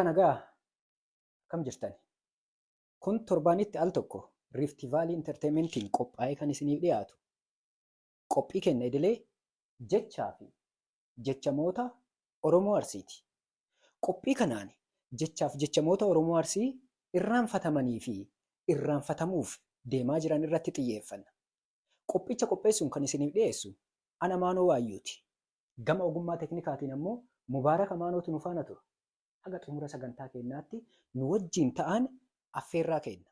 Harka nagaa akkam jirtan? Kun torbaanitti al tokko Rift Valley Entertainmentiin qophaa'ee kan isiniif dhiyaatu qophii kenna idilee jechaa fi jechamoota Oromoo Arsiiti. Qophii kanaan jechaaf jechamoota Oromoo Arsii irraanfatamanii fi irraanfatamuuf deemaa jiran irratti xiyyeeffanna. Qophicha qopheessuun kan isiniif dhiyeessu ana Maanoo Waayyuuti. Gama ogummaa teknikaatiin ammoo Mubaarak Amaanootu nu faana tura. Haga xumura sagantaa keenyaatti nu wajjin ta'an affeerraa kenna.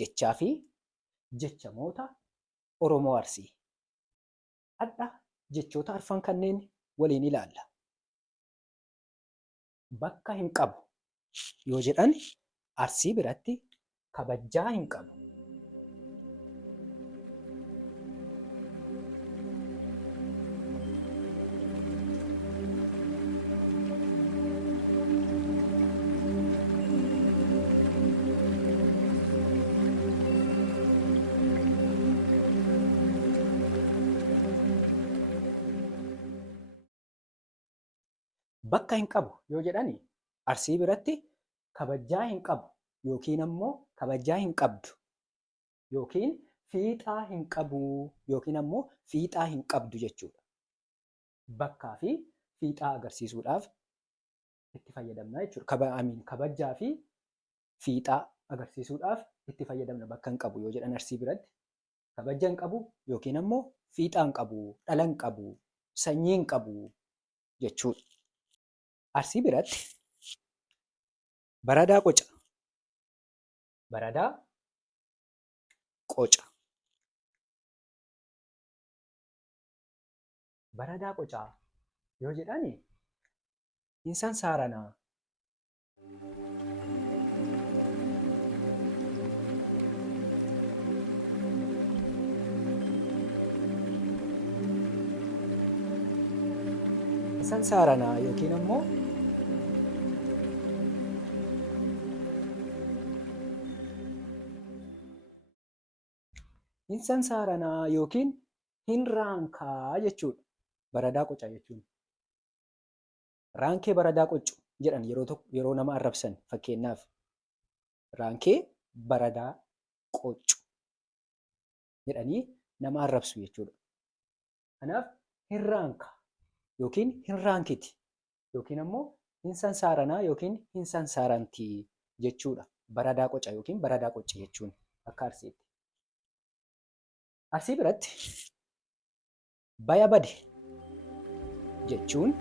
Jechaa fi jechamoota Oromoo Arsii. Hadha jechoota arfan kanneen waliin ilaalla. Bakka hin qabu yoo jedhan Arsii biratti kabajaa hin qabu. Bakka hin qabu yoo jedhani Arsii biratti kabajaa hin qabu yookiin ammoo kabajaa hin qabdu yookiin fiixaa hin qabu yookiin ammoo fiixaa hin qabdu jechuudha. Bakkaa fi fiixaa agarsiisuudhaaf itti fayyadamna jechuudha. Kabajaa fi fiixaa agarsiisuudhaaf itti fayyadamna bakka hin qabu yoo jedhan Arsii biratti kabaja hin qabu yookiin ammoo fiixaa hin qabu, dhala hin qabu, sanyii hin qabu jechuudha. Arsii biratti baradaa qoca. Baradaa qoca. Baradaa qocaa yoo jedhani hin sansaaranaa. Hin sansaaranaa yookiin ammoo hin sansaaranaa yookiin hin raankaa jechuudha. Baradaa qoca jechuun. Raankee baradaa qoccu jedhan yeroo nama arrabsan fakkeenyaaf raankee baradaa qoccu jedhanii nama arrabsu jechuudha. Kanaaf hin raankaa yookiin hin raankiti yookiin ammoo hin sansaaranaa yookiin hin sansaarantii jechuudha. Baradaa qoca yookiin baradaa qocci jechuun akka Arsiitti. Arsii biratti baya bade jechuun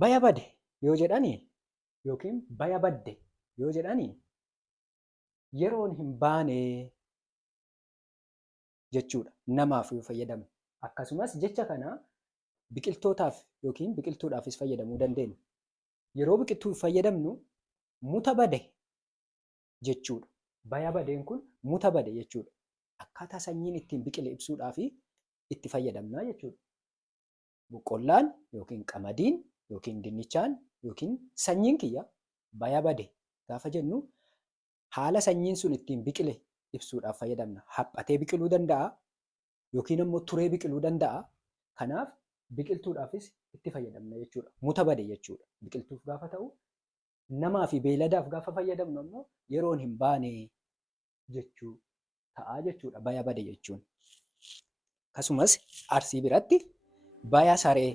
baya bade yoo jedhani yookiin baya badde yoo jedhani yeroon hin baane jechuudha. Namaaf yoo fayyadamne akkasumas jecha kana biqiltootaaf yookiin biqiltuudhaafis fayyadamuu dandeenya. Yeroo biqiltuuf fayyadamnu muta bade jechuudha. Baya badeen kun muta bade jechuudha. Akkaataa sanyiin ittiin biqile ibsuudhaaf itti fayyadamna jechuudha. Boqqollaan yookiin qamadiin yookiin dinnichaan yookiin sanyiin kiyya baya bade gaafa jennu haala sanyiin sun ittiin biqile ibsuudhaaf fayyadamna. Haphatee biqiluu danda'a yookiin ammoo turee biqiluu danda'a. Kanaaf biqiltuudhaafis itti fayyadamna jechuudha. Muta bade jechuudha. Biqiltuuf gaafa ta'u namaa fi beeladaaf gaafa fayyadamnu ammoo yeroon hin baane jechuu ta'a jechuudha. Baya bade jechuun. Akkasumas Arsii biratti baya saree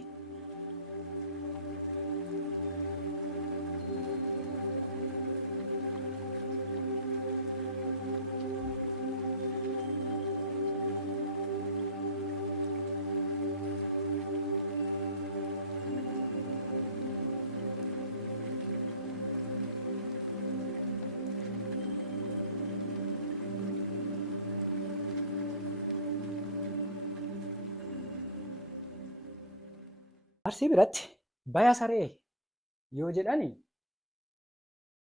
Arsii biratti baya saree yoo jedhani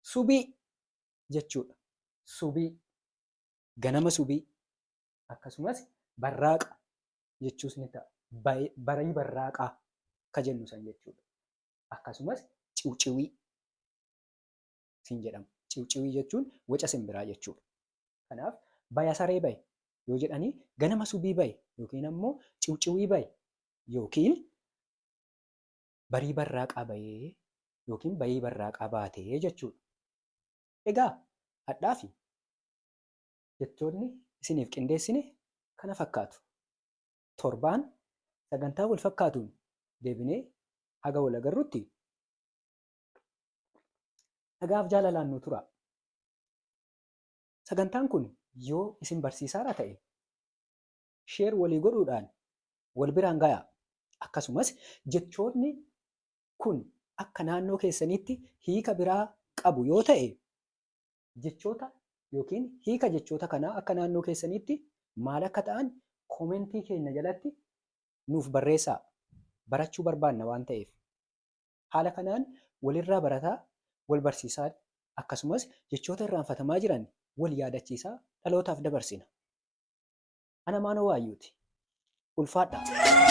subii jechuudha. Subii, ganama subii akkasumas barraaqa jechuus ni ta'a. Barii barraaqaa ka jennu san jechuudha. Akkasumas ciwciwii siin jedhama. Ciwciwii jechuun waca simbiraa jechuudha. Kanaaf baya saree bahe yoo jedhanii ganama subii bahe yookiin ammoo ciwciwii bahe yookiin barii barraaqaa bahee yookiin bayii barraaqaa baatee jechuudha. Egaa hadhaa fi jechoonni isiniif qindeessine kana fakkaatu. Torbaan sagantaa wal fakkaatuun deebinee haga wal agarrutti nagaaf jaalalaan nu tura. Sagantaan kun yoo isin barsiisaara ta'e sheer walii godhuudhaan wal biraan gayaa. Akkasumas jechoonni kun akka naannoo keessanitti hiika biraa qabu yoo ta'e jechoota yookiin hiika jechoota kanaa akka naannoo keessanitti maal akka ta'an koomentii keenya jalatti nuuf barreessaa. Barachuu barbaanna waan ta'eef. Haala kanaan walirraa barataa, wal barsiisaa akkasumas jechoota irraanfatamaa jiran wal yaadachiisaa dhalootaaf dabarsina. Ana Maanoo Waayyuuti. Ulfaadhaa.